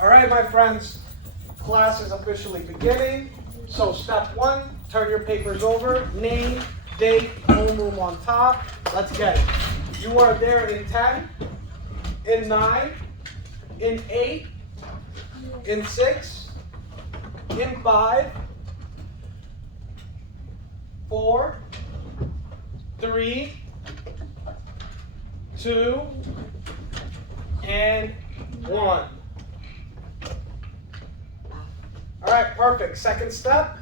All right, my friends, class is officially beginning. So step one, turn your papers over. Name, date, homeroom on top. Let's get it. You are there in 10, in 9, in 8, in 6, in 5, 4, 3, 2, and 1. All right, perfect. Second step,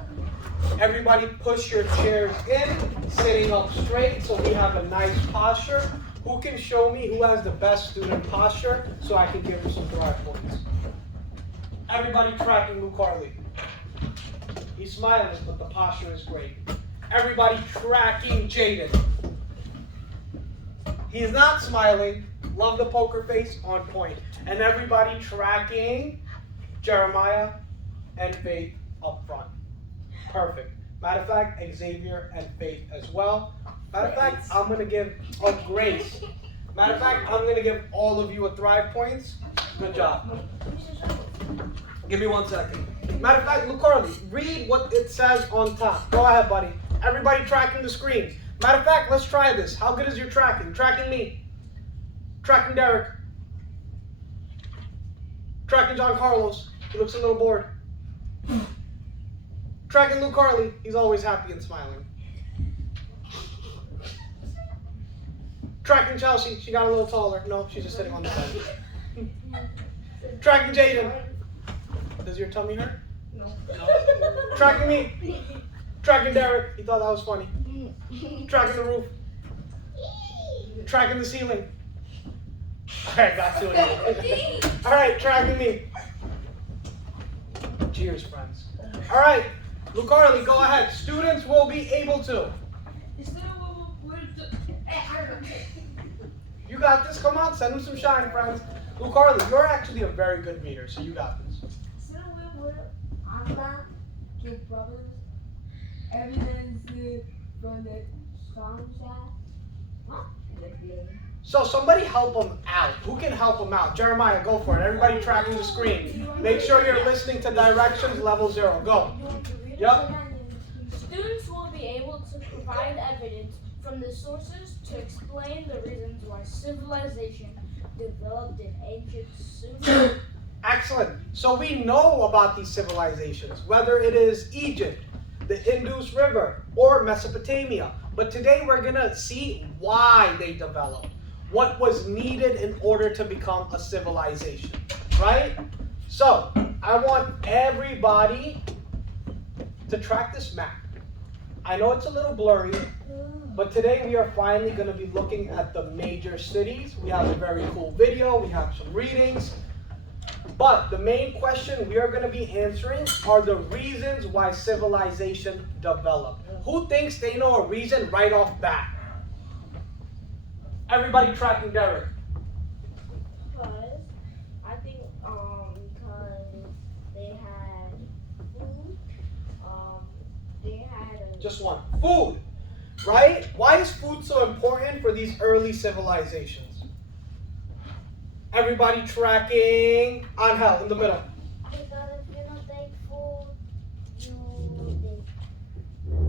everybody push your chairs in, sitting up straight so we have a nice posture. Who can show me who has the best student posture so I can give him some drive points? Everybody tracking Luke Harley. He's smiling, but the posture is great. Everybody tracking Jaden. He's not smiling. Love the poker face, on point. And everybody tracking Jeremiah and Faith up front. Perfect. Matter of fact, Xavier and Faith as well. Matter of fact, I'm going to give a Grace. Matter of fact, I'm going to give all of you a Thrive points. Good job. Give me 1 second. Matter of fact, Luke Harley, read what it says on top. Go ahead, buddy. Everybody tracking the screen. Matter of fact, let's try this. How good is your tracking? Tracking me. Tracking Derek. Tracking John Carlos. He looks a little bored. Tracking Luke Harley. He's always happy and smiling. Tracking Chelsea. She got a little taller. No, she's just sitting on the side. Tracking Jaden. Does your tummy hurt? No. Tracking me. Tracking Derek. He thought that was funny. Tracking the roof. Tracking the ceiling. Alright, got to it. Alright, tracking me. Cheers, friends. Alright, Luke Harley, go ahead. Students will be able to. You got this. Come on, send them some shine, friends. Luke Harley, you're actually a very good reader, so you got this. So somebody help them out. Who can help them out? Jeremiah, go for it. Everybody tracking the screen. Make sure you're listening to directions, level 0. Go. Yep. Students will be able to provide evidence from the sources to explain the reasons why civilization developed in ancient Sumer. Excellent. So we know about these civilizations, whether it is Egypt, the Indus River, or Mesopotamia. But today we're going to see why they developed, what was needed in order to become a civilization, right? So I want everybody to track this map. I know it's a little blurry, but today we are finally going to be looking at the major cities. We have a very cool video, we have some readings. But the main question we are going to be answering are the reasons why civilization developed. Who thinks they know a reason right off bat? Everybody tracking Derek. Because I think because they had food, they had Just one. Food, right? Why is food so important for these early civilizations? Everybody tracking Angel in the middle. Because if you don't take food, you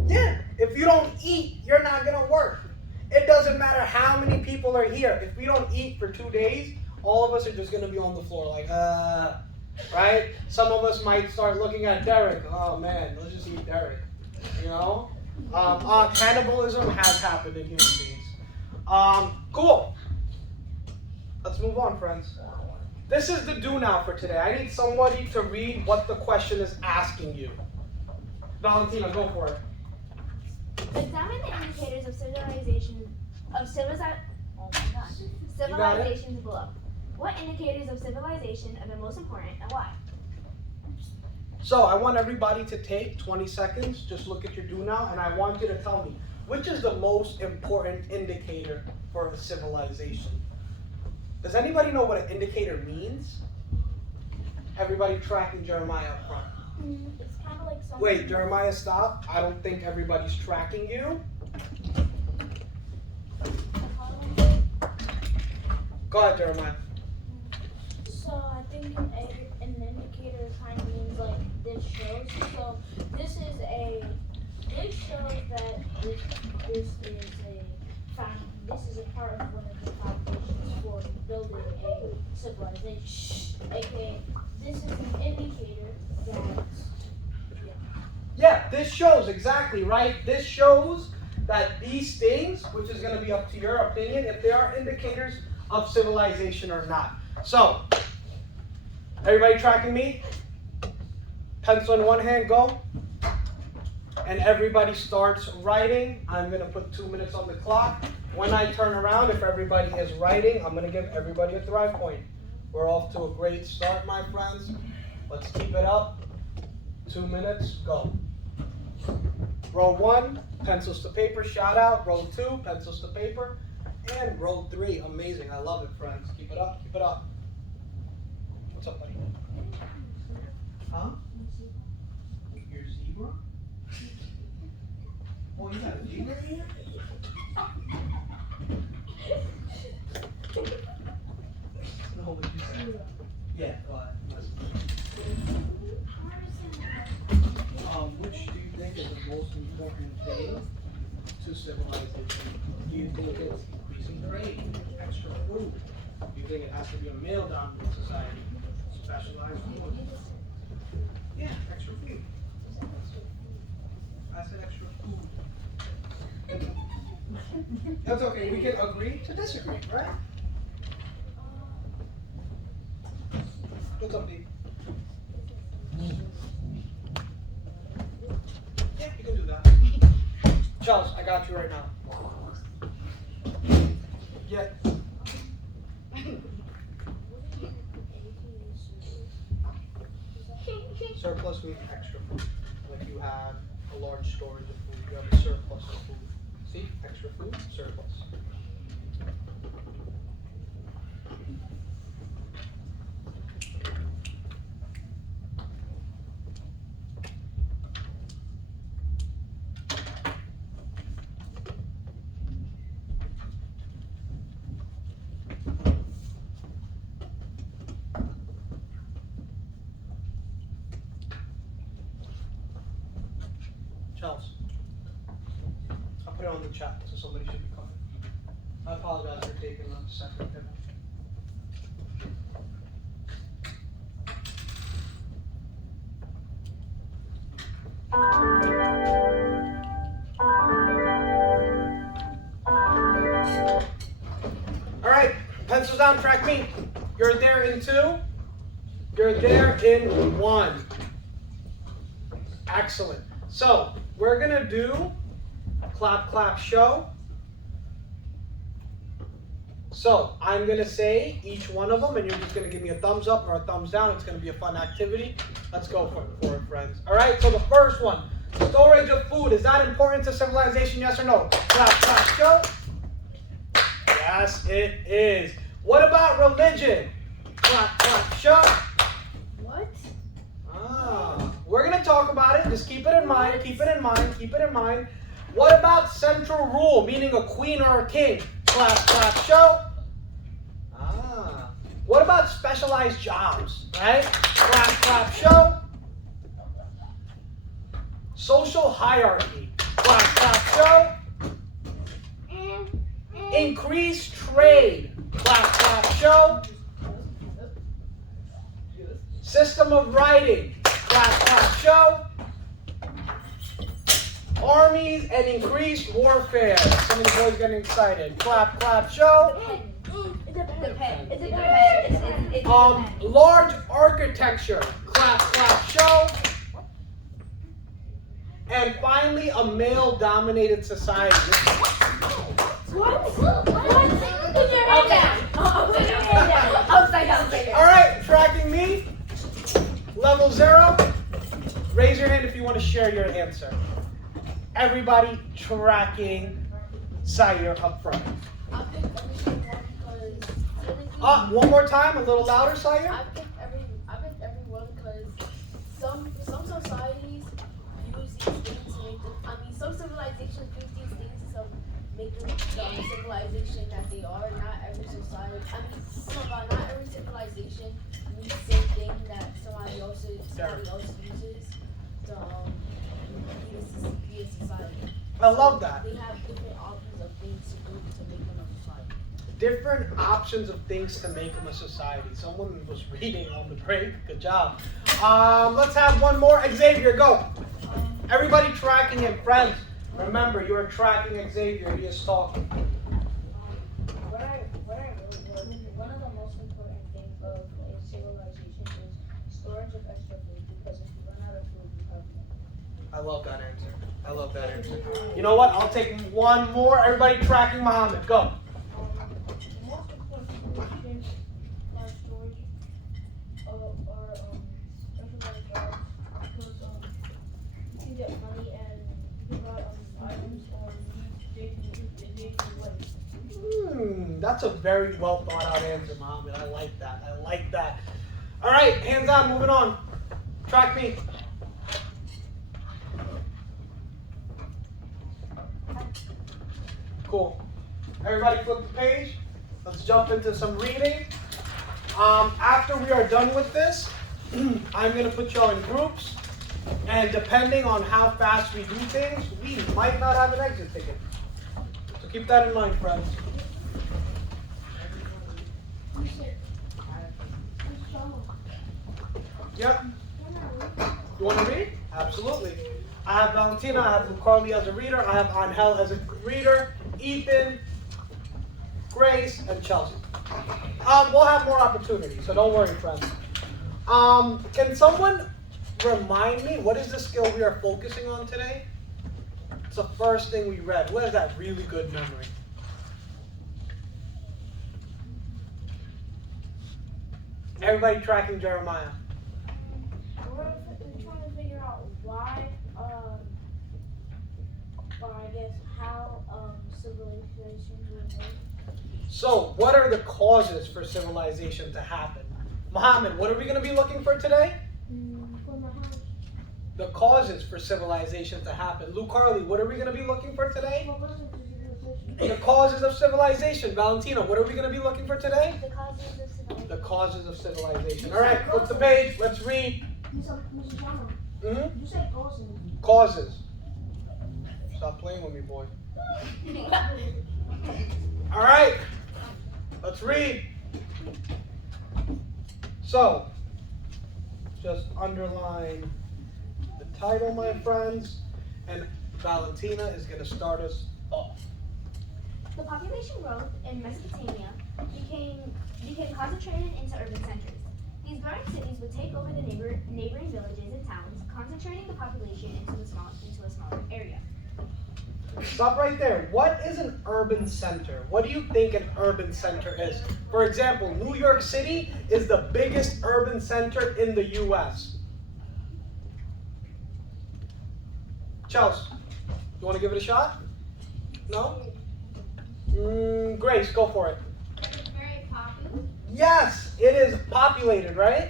Yeah, if you don't eat, you're not going to work. It doesn't matter how many people are here. If we don't eat for 2 days, all of us are just going to be on the floor like, right? Some of us might start looking at Derek. Oh, man, let's just eat Derek, you know? Cannibalism has happened in human beings. Cool. Let's move on, friends. This is the do now for today. I need somebody to read what the question is asking you. Valentina, go for it. examine the indicators of civilizations below. What indicators of civilization are the most important and why? So I want everybody to take 20 seconds, just look at your do now, and I want you to tell me, which is the most important indicator for a civilization? Does anybody know what an indicator means? Everybody tracking Jeremiah up front. It's kind of like something. Wait, Jeremiah, stop. I don't think everybody's tracking you. Go ahead, Jeremiah. So I think an indicator kind of means like this shows. So this is a this shows that this is a this is a part of one of the foundations for building a civilization. AKA this is an indicator that Yeah, this shows exactly, right? This shows that these things, which is going to be up to your opinion, if they are indicators of civilization or not. So, everybody tracking me? Pencil in one hand, go. And everybody starts writing. I'm going to put 2 minutes on the clock. When I turn around, if everybody is writing, I'm going to give everybody a thrive point. We're off to a great start, my friends. Let's keep it up. 2 minutes, go. Row 1, pencils to paper, shout out. Row 2, pencils to paper. And row 3, amazing. I love it, friends. Keep it up, keep it up. What's up, buddy? Huh? Your zebra? Oh, you got a zebra here? No, what you said? Yeah, go ahead. Which do you think is the most important thing to civilization? Do you think it's increasing trade, extra food? Do you think it has to be a male-dominated society, specialized food? Yeah, extra food. I said extra food. That's okay. We can agree to disagree, right? What's up, D? Yeah, you can do that. Charles, I got you right now. Yeah. Surplus means extra food. Like you have a large storage of food, you have a surplus of food. See? Extra food, surplus. Charles, I'll put it on the chat, so somebody should be coming. I apologize for taking a second. All right, pencils down, track me. You're there in 2. You're there in 1. Excellent. So, we're going to do clap, clap, show. So, I'm going to say each one of them, and you're just going to give me a thumbs up or a thumbs down. It's going to be a fun activity. Let's go for it, friends. All right, so the first one, storage of food. Is that important to civilization, yes or no? Clap, clap, show. Yes, it is. What about religion? Clap, clap, show. what? We're going to talk about it. Just keep it in mind. Keep it in mind. Keep it in mind. What about central rule, meaning a queen or a king? Clap, clap, show. What about specialized jobs, right? Clap, clap, show. Social hierarchy. Clap, clap, show. Increased trade. Clap, clap, show. System of writing. Clap, clap, show. Armies and increased warfare. Some of the boys getting excited. Clap, clap, show. Large architecture. Clap, clap, show. And finally, a male-dominated society. What? Put your hand down. Put your hand down. Upside down. All right, tracking me. Level 0. Raise your hand if you want to share your answer. Everybody tracking Sire up front. I picked everyone because One more time, a little louder, Sire. I picked everyone because some societies use these things to make them. I mean, some civilizations use these things to make them the civilization that they are. Not every society. I mean, oh my God, not every civilization everybody else uses to be a society. I love that. They have different options of things to do to make them a society. Different options of things to make them a society. Someone was reading on the break. Good job. Let's have one more. Xavier, go. Everybody tracking him, friends. Remember, you're tracking Xavier. He is talking. One of the most important things of a civilization is storage of extra food, because if you run out of food, you have no. I love that answer. I love that answer. You know what? I'll take one more. Everybody tracking Muhammad. Go. The most important things are storage or specialized jobs, because you can get money and you can buy items or daily life. That's a very well thought out answer, Muhammad. I like that. I like that. All right, hands on. Moving on. Track me. Cool. Everybody flip the page. Let's jump into some reading. After we are done with this, I'm going to put y'all in groups. And depending on how fast we do things, we might not have an exit ticket. So keep that in mind, friends. Yep. You want to read? Absolutely. I have Valentina, I have Carly as a reader, I have Angel as a reader, Ethan, Grace, and Chelsea. We'll have more opportunities, so don't worry, friends. Can someone remind me, what is the skill we are focusing on today? It's the first thing we read. What is that really good memory? Everybody tracking Jeremiah. We're trying to figure out why, or I guess how civilizations were made. So, what are the causes for civilization to happen? Muhammad, what are we going to be looking for today? For my house. The causes for civilization to happen. Lou Carly, what are we going to be looking for today? The causes of civilization. Valentina, what are we going to be looking for today? The causes of civilization. The causes of civilization. All right, flip the page. Let's read. You said causes. Causes. Stop playing with me, boy. All right, let's read. So, just underline the title, my friends, and Valentina is going to start us off. The population growth in Mesopotamia became concentrated into urban centers. These growing cities would take over the neighboring villages and towns, concentrating the population into a smaller area. Stop right there. What is an urban center? What do you think an urban center is? For example, New York City is the biggest urban center in the U.S. Chelsea, you want to give it a shot? No? Grace, go for it. It's very popular. Yes, it is populated, right?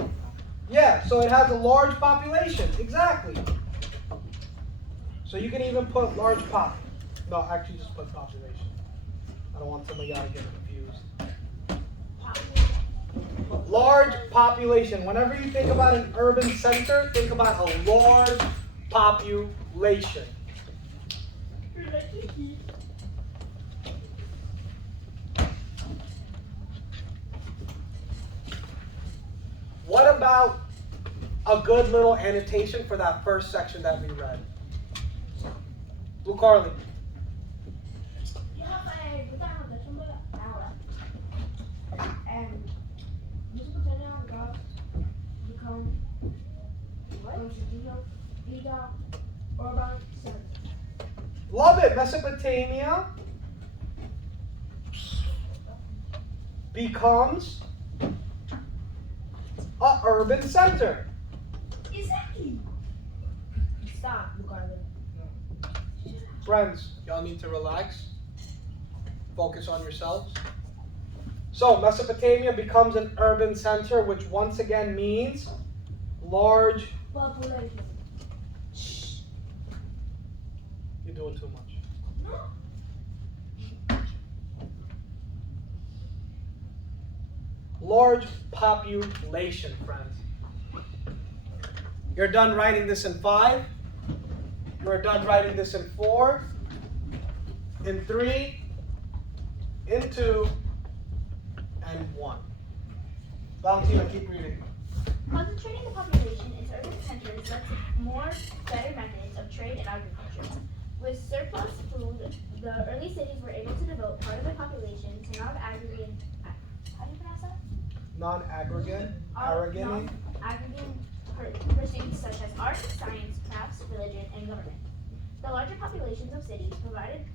Yeah, so it has a large population. Exactly. So you can even put large pop. No, actually just put population. I don't want some of y'all to get confused. Large population. Whenever you think about an urban center, think about a large population. What about a good little annotation for that first section that we read? Blue Carly. And Mesopotamia gods become leader urban center. Love it. Mesopotamia becomes a urban center. Exactly. Stop, Ricardo. Friends, y'all need to relax. Focus on yourselves. So, Mesopotamia becomes an urban center, which once again means large Population. You're doing too much. No. Large population, friends. You're done writing this in 5. You're done writing this in 4, in 3, in 2, and 1. Valentina, keep reading. Concentrating the population into urban centers led to more better methods of trade and agriculture. With surplus food, the early cities were able to devote part of their population to non-agrarian, how do you pronounce that? Non-aggregate? Non-agrarian pursuits such as art, science, crafts, religion, and government. The larger populations of cities provided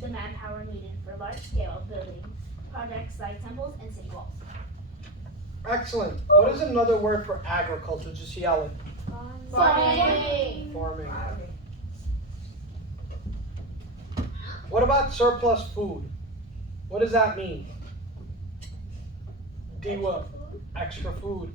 the manpower needed for large-scale building projects like temples and city walls. Excellent. What is another word for agriculture? Just yell it. Farming. Farming. What about surplus food? What does that mean? Diwa, extra food.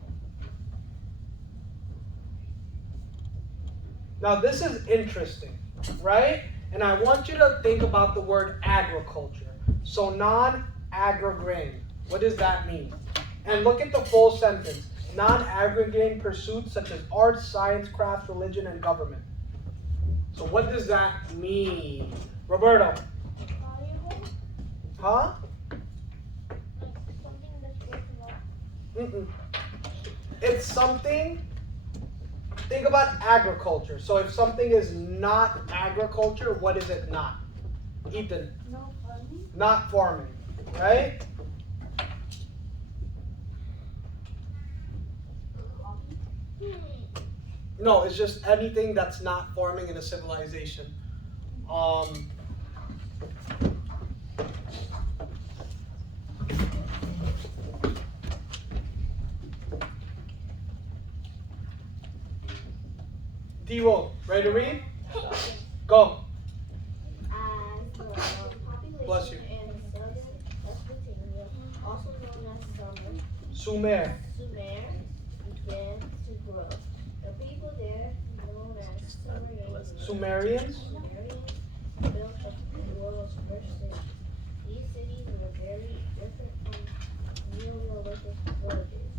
Now this is interesting, right? And I want you to think about the word agriculture. So non-agrarian. What does that mean? And look at the full sentence. Non-agrarian pursuits such as art, science, crafts, religion, and government. So what does that mean? Roberto. Huh? Something that's worthwhile. It's something, think about agriculture. So if something is not agriculture, what is it not? Ethan. No farming. Not farming, right? No, it's just anything that's not farming in a civilization. D-Roll, ready to read? Go. As the population Bless you. in southern Mesopotamia, also known as Sumer. Sumer, began to grow. The people there, known as Sumerians. built the world's first city. These cities were very different from Neolithic villages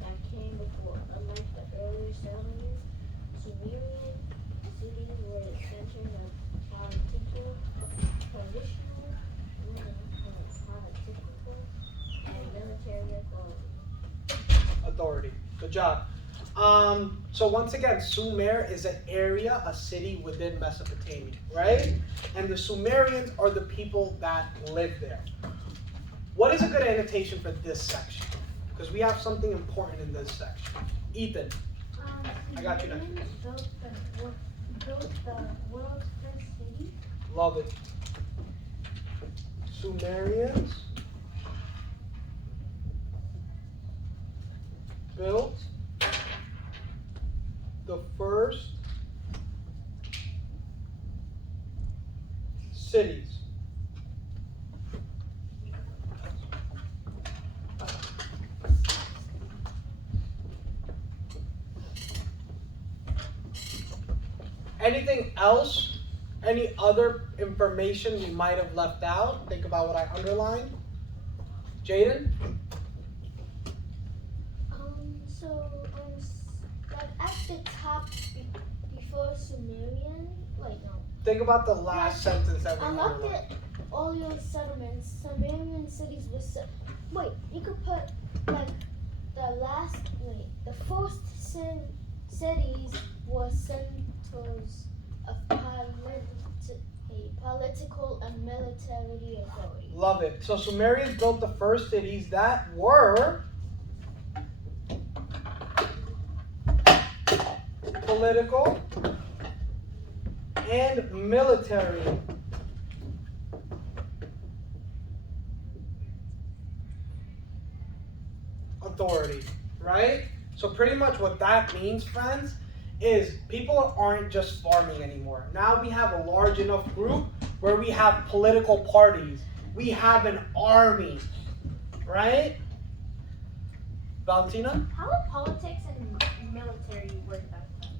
that came before. Unlike the earlier settlements, Sumerian cities were centers of political, traditional, and military Authority. Good job. So once again, Sumer is an area, a city within Mesopotamia, right? And the Sumerians are the people that live there. What is a good annotation for this section? Because we have something important in this section. Ethan. I got you next. built the world's first city. Love it. Sumerians built the first cities. Anything else? Any other information we might have left out? Think about what I underlined. Jaden? Like at the top before Sumerian, like no. Think about the last sentence that we I looked underlined. at all your settlements. Sumerian cities were wait, you could put like the first cities were centers of political and military authority. Love it. So Sumerians built the first cities that were political and military authority, right? So pretty much what that means, friends, is people aren't just farming anymore. Now we have a large enough group where we have political parties. We have an army, right? Valentina? How are politics and military work back then?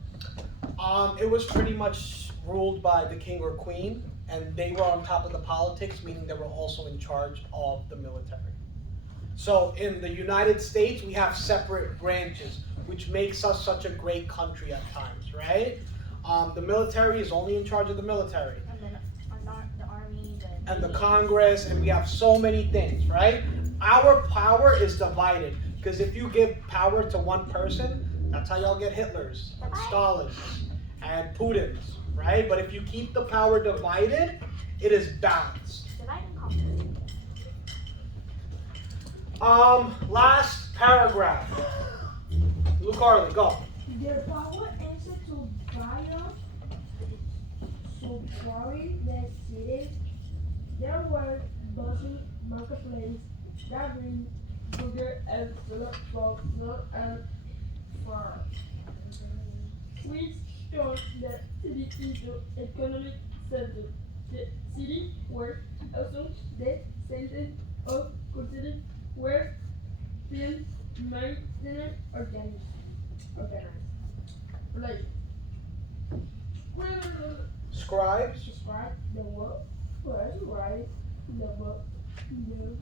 It was pretty much ruled by the king or queen, and they were on top of the politics, meaning they were also in charge of the military. So in the United States, we have separate branches. which makes us such a great country at times, right? The military is only in charge of the military. And then the army, And the Congress, and we have so many things, right? Our power is divided, because if you give power to one person, that's how y'all get Hitlers, and Stalins, and Putins, right? But if you keep the power divided, it is balanced. Divide and conquer. Last paragraph. Luke Harley, go. Their power answered to fire, supplying the cities. There were dozen marketplaces that bring sugar and syrup from north and far, which turned the city into economic center. The city was also the center of culture where film maintenance organized. Like, Scribes. describe the world first right the book the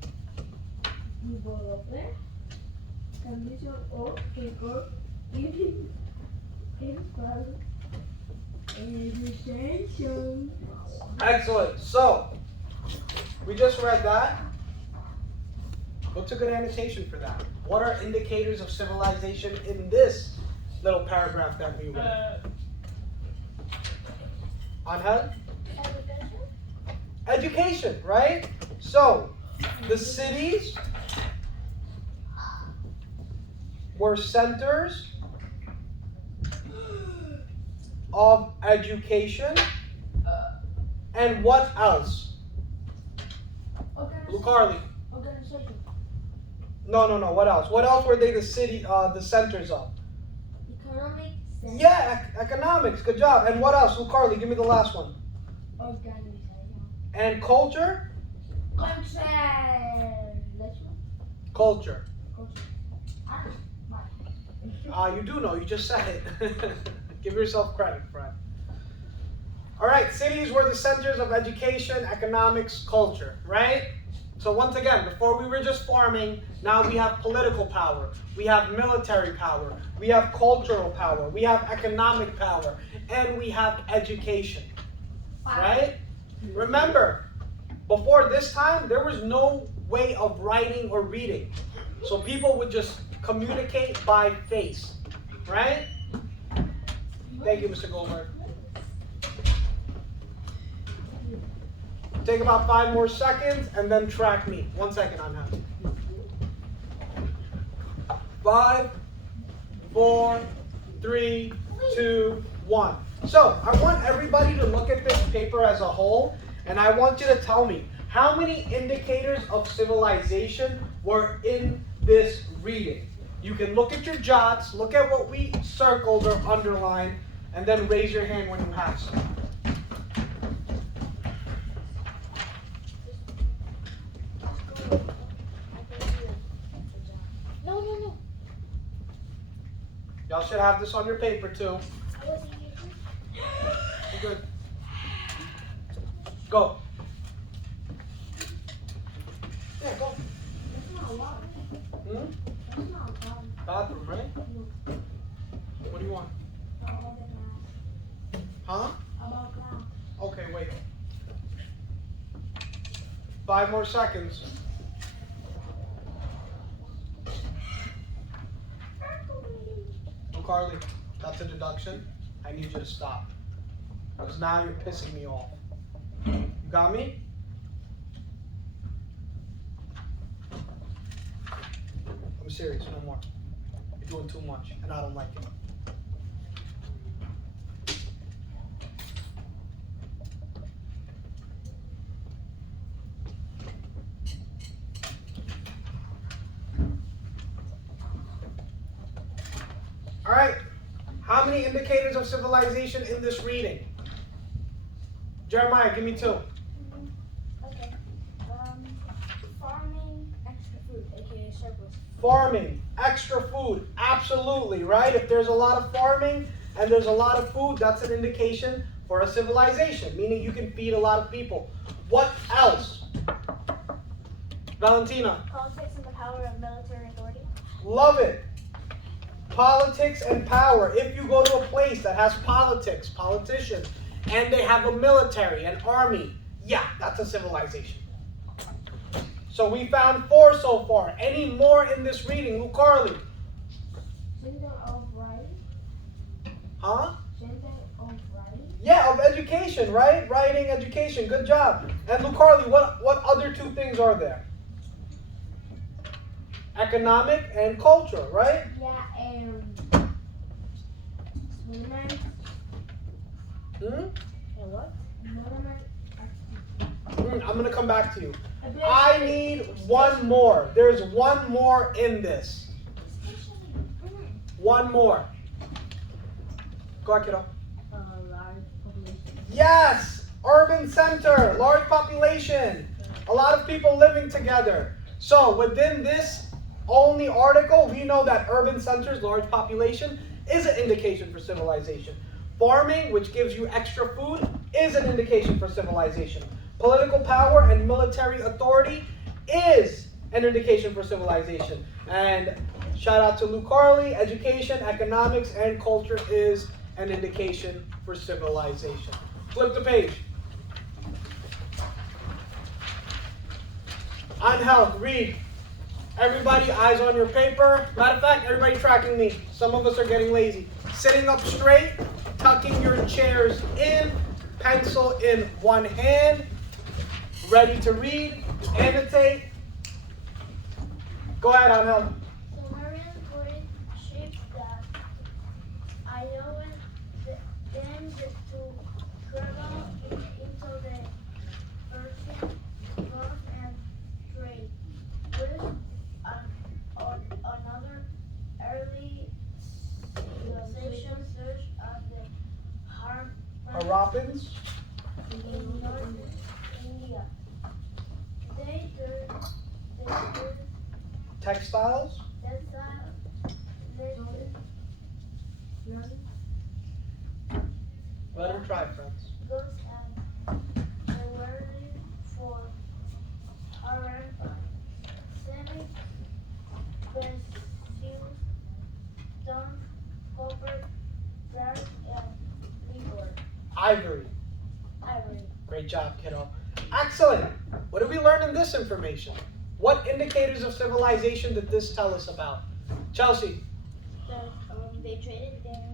development condition of people in education. Excellent. So, we just read that. What's a good annotation for that? What are indicators of civilization in this little paragraph that we read? Angel? Education, right? So, the cities were centers of education. And what else? Luke Harley. Organization. No. What else? What else were they the centers of? Economic. Yeah, economics. Good job. And what else? Luke Harley, give me the last one. Organization. And culture? Culture. You do know. You just said it. Give yourself credit, friend. All right. Cities were the centers of education, economics, culture, right? So once again, before we were just farming, now we have political power, we have military power, we have cultural power, we have economic power, and we have education, right? Remember, before this time, there was no way of writing or reading. So people would just communicate by face, right? Thank you, Mr. Goldberg. Take about 5 more seconds and then track me. 1 second on that. 5, 4, 3, 2, 1. So I want everybody to look at this paper as a whole, and I want you to tell me how many indicators of civilization were in this reading. You can look at your jots, look at what we circled or underlined, and then raise your hand when you have some. No. Y'all should have this on your paper too. I wasn't here. You're good. Go. Yeah, go. Hmm? Bathroom, right? What do you want? Huh? Okay, wait. 5 more seconds. Carly, that's a deduction. I need you to stop. Because now you're pissing me off. You got me? I'm serious, no more. You're doing too much, and I don't like it. All right. How many indicators of civilization in this reading? Jeremiah, give me 2. Okay. Farming, extra food, aka surplus. Farming, extra food, absolutely, right? If there's a lot of farming and there's a lot of food, that's an indication for a civilization, meaning you can feed a lot of people. What else? Valentina. Politics and the power of military authority. Love it. Politics and power. If you go to a place that has politics, politicians, and they have a military, an army, yeah, that's a civilization. So we found 4 so far. Any more in this reading? Luke Carly? Something of writing. Huh? Something of writing. Yeah, of education, right? Writing, education. Good job. And Luke Carly, what other 2 things are there? Economic and culture, right? Yeah, monument. Hmm? And what? Monument. I'm going to come back to you. I need 1 more. There's 1 more in this. 1 more. Go ahead, kiddo. Large population. Yes! Urban center, large population. A lot of people living together. So within this only article, we know that urban centers, large population, is an indication for civilization. Farming, which gives you extra food, is an indication for civilization. Political power and military authority is an indication for civilization. And shout out to Luke Carly, education, economics, and culture is an indication for civilization. Flip the page. On health, read. Everybody, eyes on your paper. Matter of fact, everybody tracking me. Some of us are getting lazy. Sitting up straight, tucking your chairs in, pencil in one hand, ready to read, annotate. Go ahead, Angel. Sumerian brain shaped that Iowan then to travel into the Persian Gulf and trade with another early civilization search of the Harappans. in northern India. They did Textiles. Let him try, friends. Goods and jewelry for Harappa. Semi precious stone, copper, brass, and ivory. Ivory. Ivory. Great job, kiddo. Excellent. What did we learn in this information? What indicators of civilization did this tell us about? Chelsea. That they traded in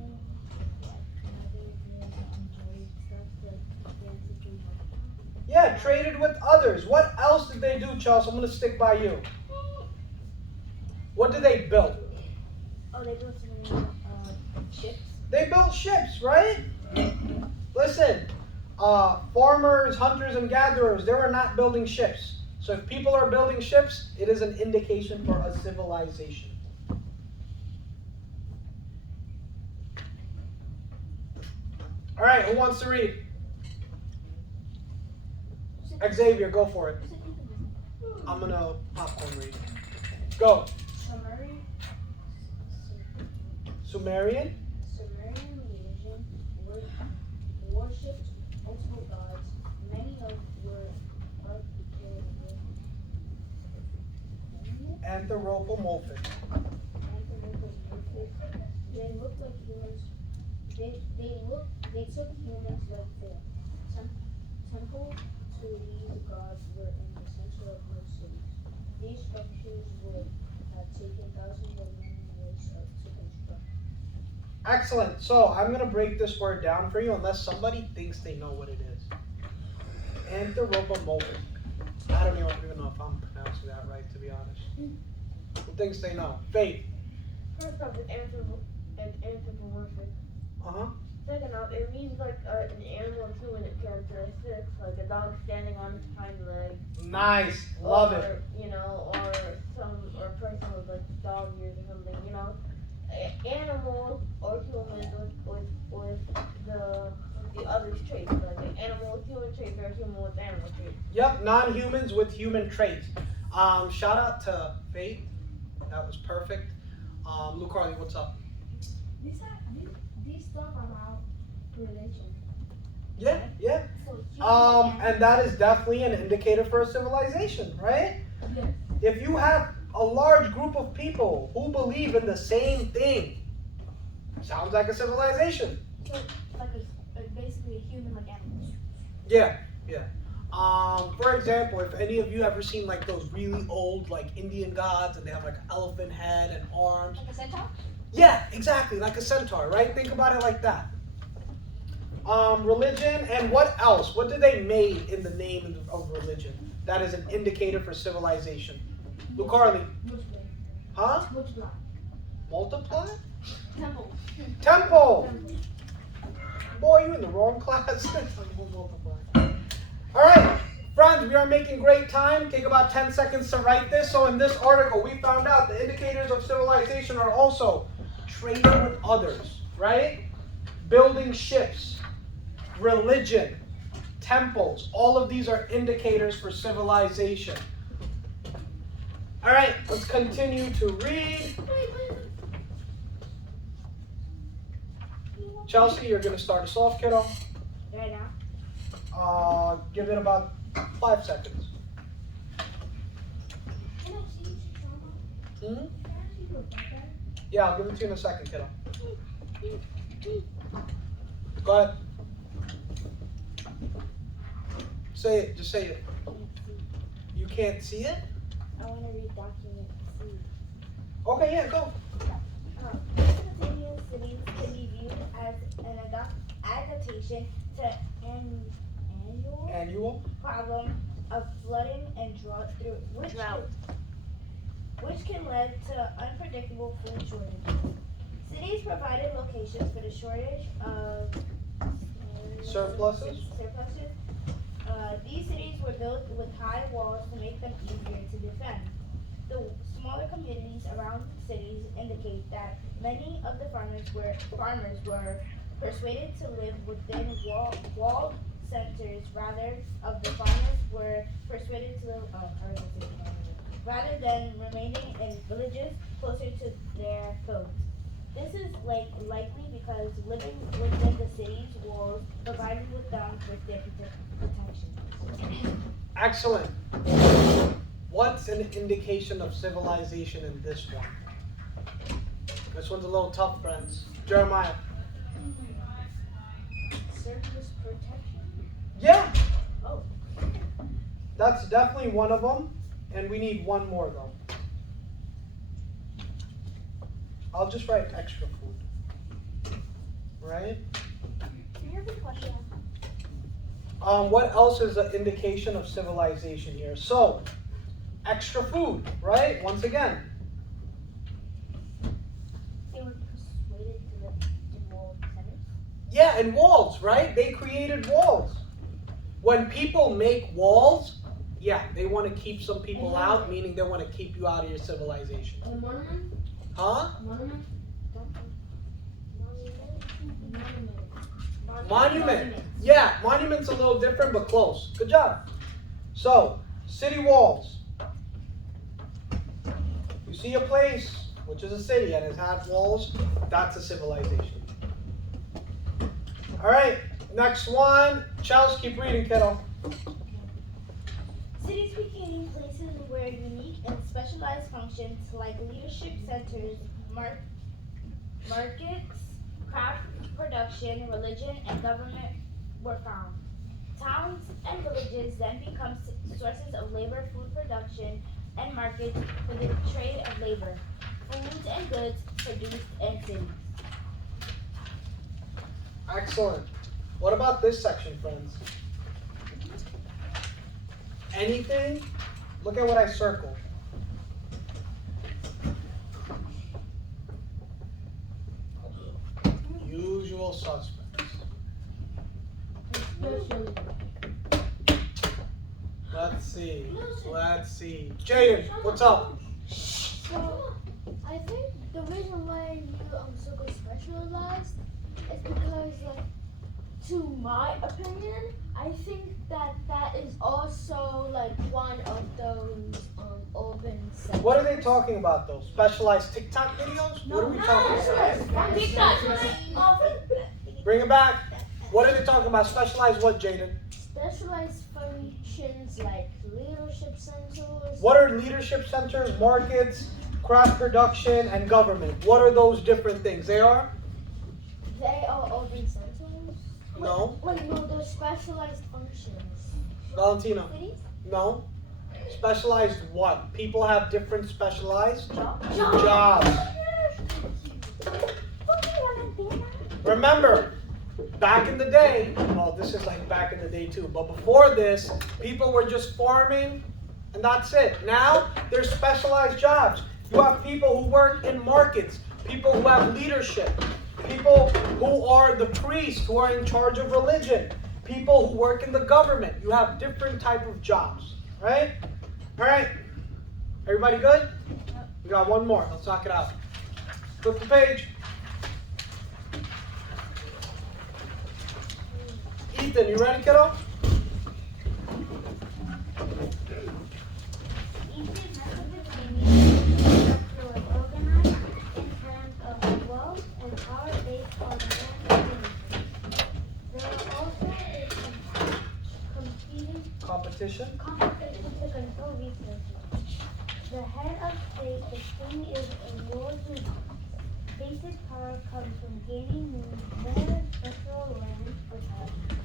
Yeah, traded with others. What else did they do, Chelsea? I'm going to stick by you. What did they build? Oh, they built some ships. They built ships, right? Listen, farmers, hunters, and gatherers, they were not building ships. So if people are building ships, it is an indication for a civilization. All right, who wants to read? Xavier, go for it. I'm going to popcorn read. Go. Sumerian. Sumerian religion worshipped multiple gods. Many of were Anthropomorphic. They looked like humans. They took humans like the temple to these gods were in the center of most cities. These structures would have taken thousands of years to construct. Excellent. So I'm going to break this word down for you unless somebody thinks they know what it is. Anthropomorphic. I don't even know if I'm pronouncing that right, to be honest. Who thinks they know? Faith. First off, anthropomorphic. Uh-huh. Second off, it means like an animal and human characteristics, like a dog standing on its hind leg. Nice. Love it. Or, you know, or a person with like dog ears or something, you know. Animal or human with the other traits, like an animal with human traits or a human with animal traits. Yep, non-humans with human traits. Shout out to Faith. That was perfect. Luke Harley, what's up? These stuff about religion. Yeah. So And that is definitely an indicator for a civilization, right? Yes. If you have a large group of people who believe in the same thing, Sounds like a civilization. So, like basically a human like animals. Yeah, yeah. For example, if any of you ever seen like those really old like Indian gods and they have like an elephant head and arms. Like a centaur? Yeah, exactly, like a centaur, right? Think about it like that. Religion and what else? What did they made in the name of religion? That is an indicator for civilization. Lucarly. Multiply. Huh? Multiply. Multiply? Temple. Temple. Boy, you in the wrong class. All right, friends, we are making great time. Take about 10 seconds to write this. So in this article, we found out the indicators of civilization are also trading with others, right? Building ships, religion, temples. All of these are indicators for civilization. All right, let's continue to read. Chelsea, you're going to start us off, kiddo. Right now? Give it about 5 seconds. Can I see you, Hmm? Can I see your backpack? Yeah, I'll give it to you in a second, kiddo. Go ahead. Say it. Just say it. You can't see it? I want to read document C. Okay, yeah, go. Mesopotamian cities can be viewed as an adaptation to an annual problem of flooding and drought which can lead to unpredictable food shortages. Cities provided locations for the shortage of Surpluses? These cities were built with high walls to make them easier to defend. The smaller communities around cities indicate that many of the farmers were persuaded to live within walled centers rather than remaining in villages closer to their coast. This is likely because living within the city's walls provided with them with their protection. Excellent. What's an indication of civilization in this one? This one's a little tough, friends. Jeremiah. Surface protection? Yeah. Oh. That's definitely one of them. And we need one more, though. I'll just write extra food. Right? Can you repeat the question? What else is an indication of civilization here? So, extra food, right? Once again. They were persuaded to live in walled centers? Yeah, and walls, right? They created walls. When people make walls, yeah, they want to keep some people out, meaning they want to keep you out of your civilization. A monument? Huh? Monument? Monument. Yeah, monument's a little different, but close. Good job. So, city walls. You see a place, which is a city, and it has walls, that's a civilization. All right, next one. Chelsea, keep reading, kiddo. Cities became places where unique and specialized functions like leadership centers, markets, craft production, religion, and government were found. Towns and villages then become sources of labor, food production, and markets for the trade of labor, foods and goods produced in cities. Excellent. What about this section, friends? Anything? Look at what I circled. Usual suspects. Let's see. Jaden, what's up? So, I think the reason why you so specialized is because, like, to my opinion, I think that is also like one of those open centers. What are they talking about though? Specialized TikTok videos? What are we talking about? TikTok. Bring it back. What are they talking about? Specialized what, Jaden? Specialized functions like leadership centers. What are leadership centers, markets, craft production, and government? What are those different things? They are? they are urban centers? No. Wait, no, they're specialized functions. Valentina. Cities? No. Specialized what? People have different specialized Jobs? jobs. Remember, back in the day, well, this is like back in the day too, but before this, people were just farming and that's it. Now, there's specialized jobs. You have people who work in markets, people who have leadership, people who are the priests, who are in charge of religion, people who work in the government. You have different type of jobs, right? All right, everybody good? We got one more. Let's knock it out. Flip the page. Ethan, you ready, kiddo? Ancient Mesopotamia was organized in terms of wealth and power based on land and There were also a competing Competition. competition to control resources. The head of state, the king, is a lord whose basic power comes from gaining more structural land or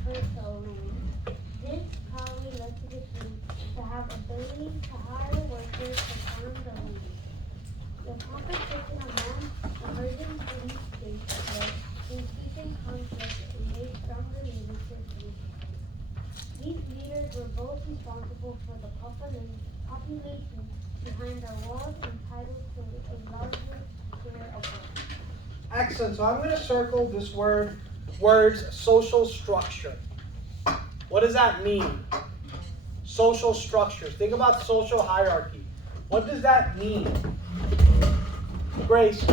fertile land. This power led to the king to have ability to hire workers to farm the land. The competition among emerging city states led to increasing conflict and made stronger leadership needs. These leaders were both responsible for the population behind the walls entitled to a larger share of wealth. Excellent. So I'm going to circle this words social structure. What does that mean? Social structures. Think about social hierarchy. What does that mean? Grace.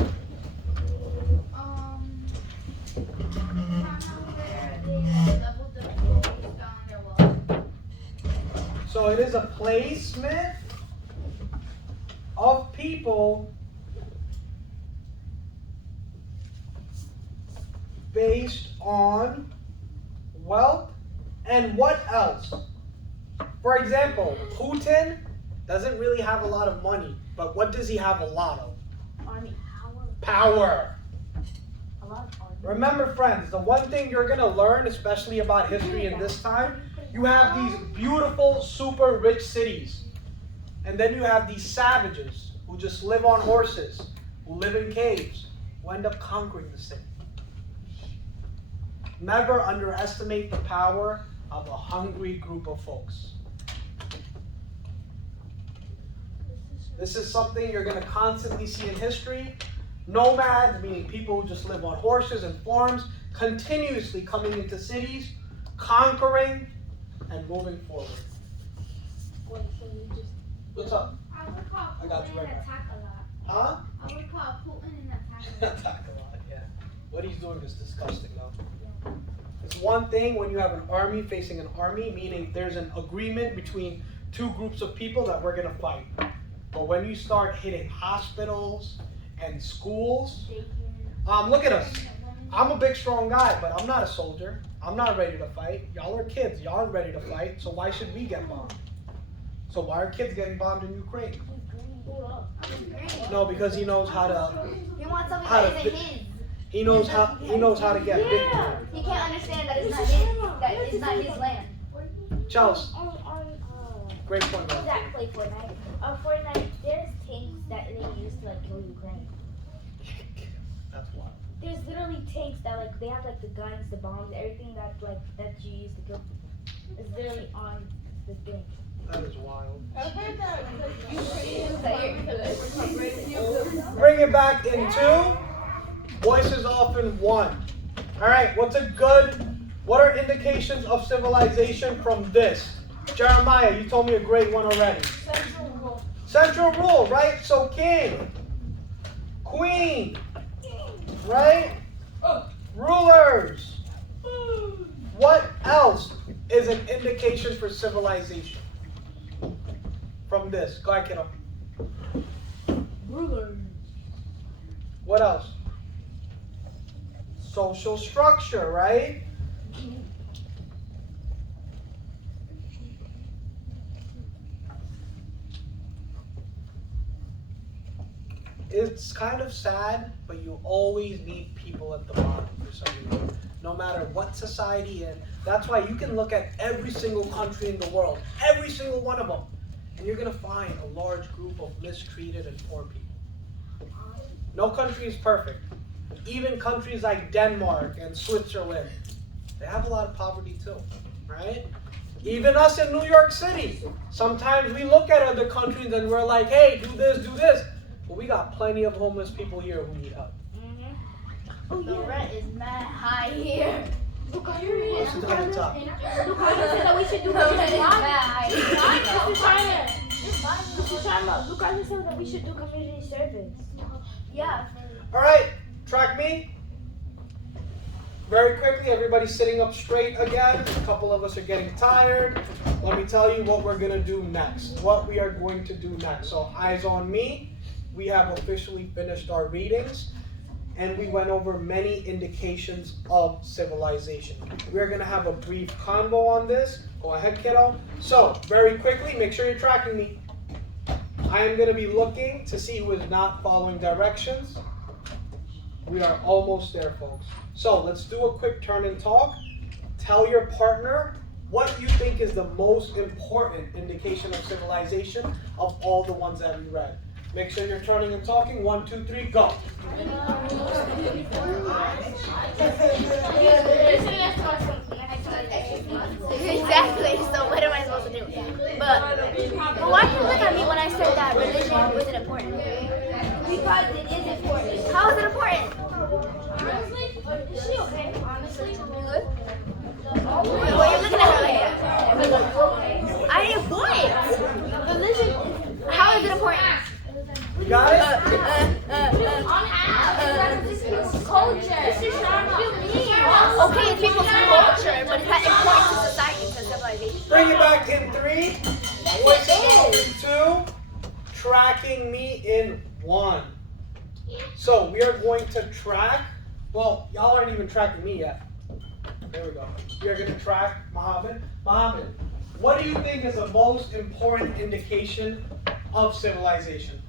So it is a placement of people based on wealth and what else? For example, Putin doesn't really have a lot of money, but what does he have a lot of? Army Power. a lot of army. Remember, friends, the one thing you're going to learn, especially about history in this time, you have these beautiful, super rich cities. And then you have these savages who just live on horses, who live in caves, who end up conquering the city. Never underestimate the power of a hungry group of folks. This is something you're going to constantly see in history. Nomads, meaning people who just live on horses and farms, continuously coming into cities, conquering, and moving forward. Wait, so you just. What's up? I would call I got you Putin right an back. attack a lot. Huh? I would call Putin an attack a lot. Attack a lot, yeah. What he's doing is disgusting, though. It's one thing when you have an army facing an army, meaning there's an agreement between two groups of people that we're going to fight. But when you start hitting hospitals and schools, look at us. I'm a big, strong guy, but I'm not a soldier. I'm not ready to fight. Y'all are kids. Y'all aren't ready to fight. So why should we get bombed? So why are kids getting bombed in Ukraine? No, because he knows how to. He wants something How that to isn't his. He knows how to get Yeah. He can't understand that it's not his. That it's not his land. big. Chelsea, On great point. Who's Man. that play Fortnite? Fortnite, there's tanks that they use to like kill Ukraine. That's wild. There's literally tanks that like they have like the guns, the bombs, everything that like that you use to kill. It's literally on the thing. That is wild. I've heard that Bring it back in two. Voices off in one. All right. What are indications of civilization from this? Jeremiah, you told me a great one already. Central rule, right? So king, queen, right? Rulers. What else is an indication for civilization from this? Go ahead, kiddo. Ruler. What else? Social structure, right? it's kind of sad, but you always need people at the bottom for some reason. No matter what society in. That's why you can look at every single country in the world, every single one of them, and you're gonna find a large group of mistreated and poor people. No country is perfect. Even countries like Denmark and Switzerland, they have a lot of poverty too, right? Even us in New York City, sometimes we look at other countries and we're like, hey, do this, do this. But we got plenty of homeless people here who need help. The rent is mad high here. Let's look at the top. Lucas said that we should do community Lucas said that we should do community service. Yeah. All right, track me. Very quickly, everybody's sitting up straight again. A couple of us are getting tired. Let me tell you what we're gonna do next. What we are going to do next. So eyes on me. We have officially finished our readings, and we went over many indications of civilization. We're gonna have a brief convo on this. Go ahead, kiddo. So very quickly, make sure you're tracking me. I am gonna be looking to see who is not following directions. We are almost there, folks. So let's do a quick turn and talk. Tell your partner what you think is the most important indication of civilization of all the ones that we read. Make sure you're turning and talking. 1, 2, 3, go. Exactly. So what am I supposed to do? But why did you look at me when I said that religion wasn't important? Because it is important. How is it important? Honestly, is she okay? Honestly, You good? Why are you looking at her like that? I didn't point. religion. How is it important? You got it? Culture. Okay, it's people's culture, but it's not important to society, to civilization. Bring it back in 3. Whistle in 2. Tracking me in 1. So we are going to track. Well, y'all aren't even tracking me yet. There we go. We are going to track Muhammad. Muhammad, what do you think is the most important indication of civilization?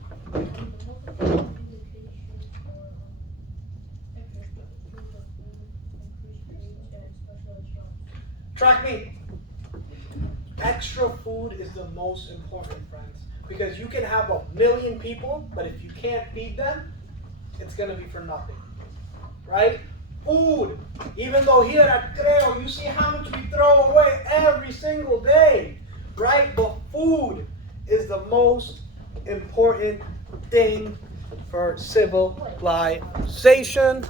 Track me. Extra food is the most important, friends. Because you can have 1,000,000 people, but if you can't feed them, it's going to be for nothing. Right? Food. Even though here at Creo, you see how much we throw away every single day. Right? But food is the most important thing for civilization.